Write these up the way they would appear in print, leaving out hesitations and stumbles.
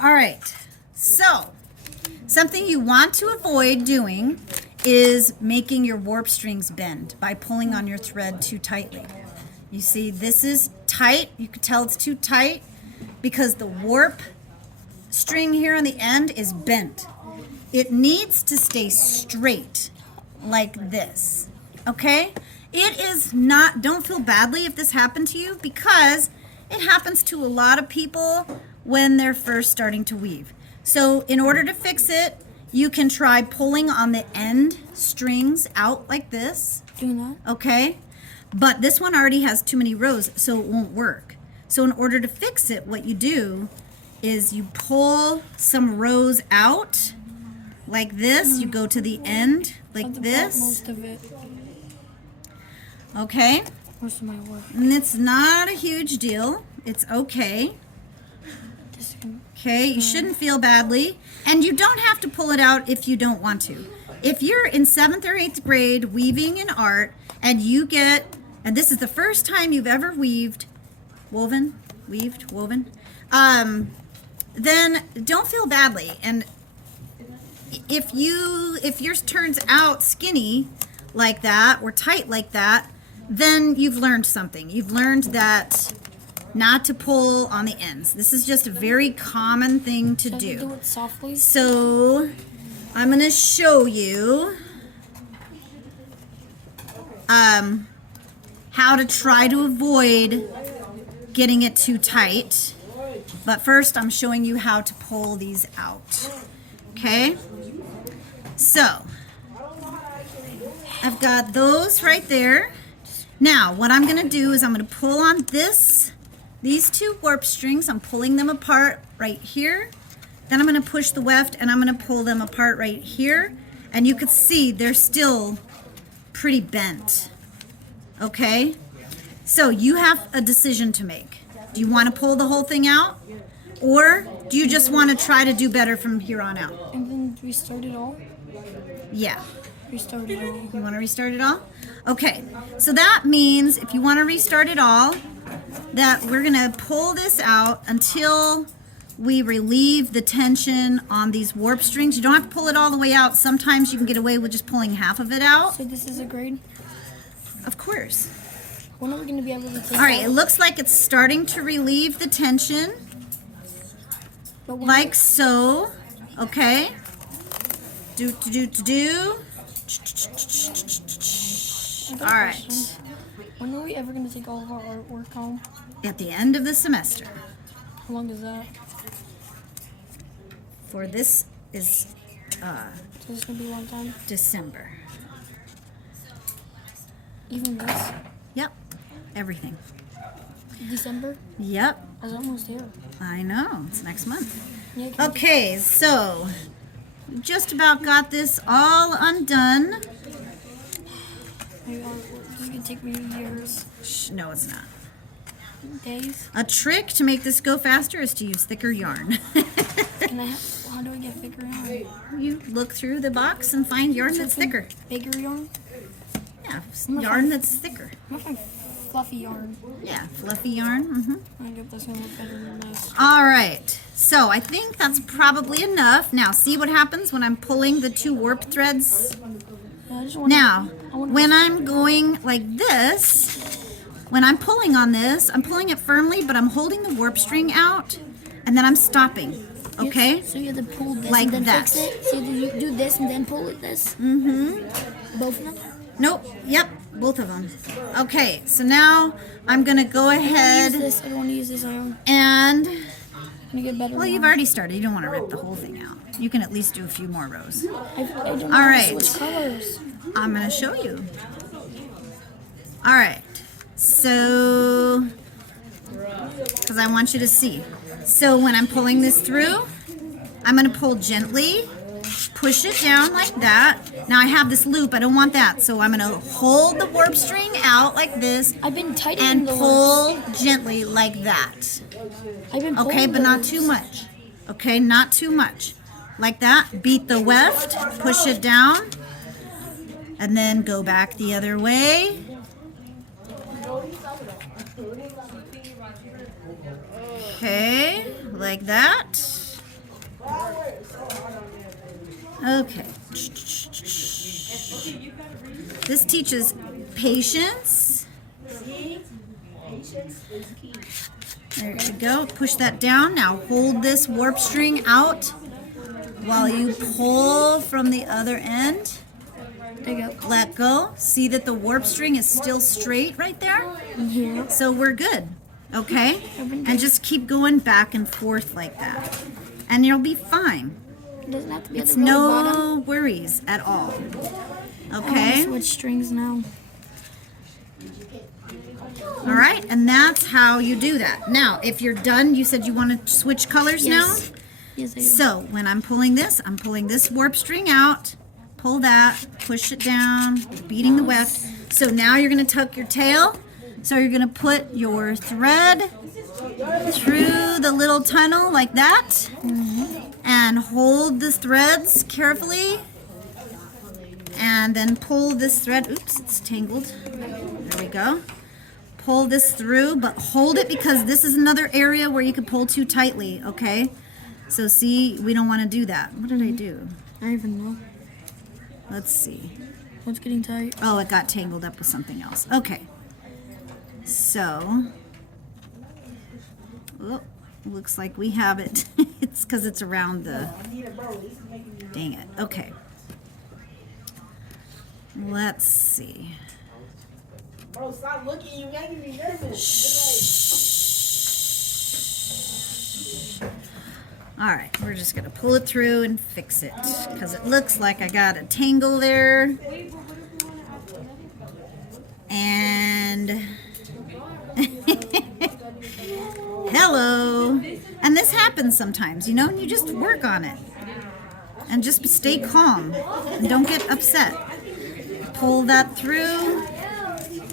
All right, so something you want to avoid doing is making your warp strings bend by pulling on your thread too tightly. You see, this is tight. You can tell it's too tight because the warp string here on the end is bent. It needs to stay straight like this, okay? It is not, don't feel badly if this happened to you because it happens to a lot of people when they're first starting to weave. So in order to fix it, you can try pulling on the end strings out like this. Doing that? Okay? But this one already has too many rows, so it won't work. So in order to fix it, what you do is you pull some rows out like this. You go to the end like this. Most of it. Okay? Most of my work. And it's not a huge deal. It's okay. Okay, you shouldn't feel badly. And you don't have to pull it out if you don't want to. If you're in 7th or 8th grade weaving in art and you get, and this is the first time you've ever woven, then don't feel badly. And if yours turns out skinny like that or tight like that, then you've learned something. You've learned that not to pull on the ends. This is just a very common thing to do. Do it softly. So I'm going to show you how to try to avoid getting it too tight. But first I'm showing you how to pull these out. Okay? So I've got those right there. Now what I'm going to do is I'm going to pull on these two warp strings. I'm pulling them apart right here. Then I'm going to push the weft and I'm going to pull them apart right here. And you can see they're still pretty bent. Okay? So you have a decision to make. Do you want to pull the whole thing out? Or do you just want to try to do better from here on out? And then restart it all? Yeah. Restart it all. You want to restart it all? Okay. So that means if you want to restart it all, that we're going to pull this out until we relieve the tension on these warp strings. You don't have to pull it all the way out. Sometimes you can get away with just pulling half of it out. So this is a grade? Of course. When are we going to be able to take All right, out? it looks like it's starting to relieve the tension. Like so. Okay. Do. All right. When are we ever going to take all of our artwork home? At the end of the semester. How long is that? For this is So this is going to be a long time? December. Even this? Yep. Everything. December? Yep. I was almost here. I know. It's next month. Yeah, can Okay, so we just about got this all undone. This can take me years. Shh, no, it's not. Days? A trick to make this go faster is to use thicker yarn. How do I get thicker yarn? You look through the box and find yarn that's thicker. Bigger yarn? Yeah, yarn that's thicker. I'm gonna find fluffy yarn. Yeah, fluffy yarn. I hope that's gonna look better than this. All right, so I think that's probably enough. Now, see what happens when I'm pulling the two warp threads? Yeah, I just wanna, Now, when I'm going like this, when I'm pulling on this, I'm pulling it firmly, but I'm holding the warp string out, and then I'm stopping, okay? So you have to pull this Like and then that. fix it? So you do this and then pull it this? Both of them? Nope, yep, both of them. Okay, so now I'm gonna go ahead I don't want to use this iron. and, I'm gonna get better. well, you've already started. You don't want to rip the whole thing out. You can at least do a few more rows. I don't know All how to right. switch colors. I'm gonna show you. All right, so, because I want you to see. So when I'm pulling this through, I'm gonna pull gently, push it down like that. Now I have this loop, I don't want that, so I'm gonna hold the warp string out like this I've been tightening and the pull gently like that. I've been Okay, pulling but not those. too much. Okay, not too much. Like that, beat the weft, push it down, and then go back the other way. Okay, like that. Okay. This teaches patience. There you go. Push that down. Now hold this warp string out while you pull from the other end. There you go. Let go. See that the warp string is still straight right there? Yeah. So we're good. Okay? And just keep going back and forth like that. And you'll be fine. It doesn't have to be at It's the very no bottom. worries at all. I want Okay? to switch strings now. All right, and that's how you do that. Now, if you're done, you said you want to switch colors Yes. now? Yes, I do. So, when I'm pulling this warp string out, pull that, push it down, beating the weft. So now you're going to tuck your tail. So you're going to put your thread through the little tunnel like that, and hold the threads carefully, and then pull this thread. Oops, it's tangled. There we go. Pull this through, but hold it because this is another area where you can pull too tightly, okay? So see, we don't want to do that. What did I do? I don't even know. Let's see. What's getting tight? Oh, it got tangled up with something else. Okay. So, oh, looks like we have it. It's because it's around the, dang it. Okay. Let's see. Bro, stop looking. You're making me nervous. All right, we're just gonna pull it through and fix it because it looks like I got a tangle there. And hello. And this happens sometimes, you know, and you just work on it. And just stay calm and don't get upset. Pull that through.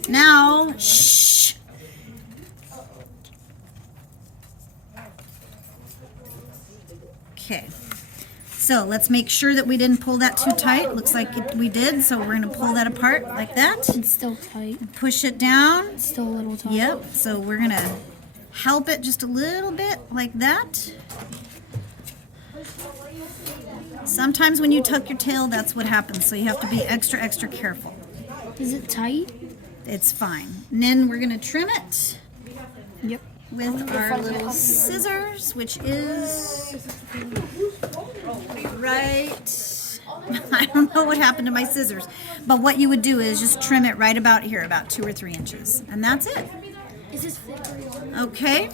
Now, shh. Okay. So let's make sure that we didn't pull that too tight. Looks like we did, so we're going to pull that apart like that. It's still tight. Push it down. It's still a little tight. Yep, so we're going to help it just a little bit like that. Sometimes when you tuck your tail, that's what happens, so you have to be extra, extra careful. Is it tight? It's fine. And then we're going to trim it Yep. with our little scissors, which is right. I don't know what happened to my scissors, but what you would do is just trim it right about here, about 2 or 3 inches, and that's it. Is this thick? Okay,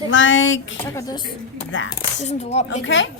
like Check out this. that. This one's a lot bigger. Okay.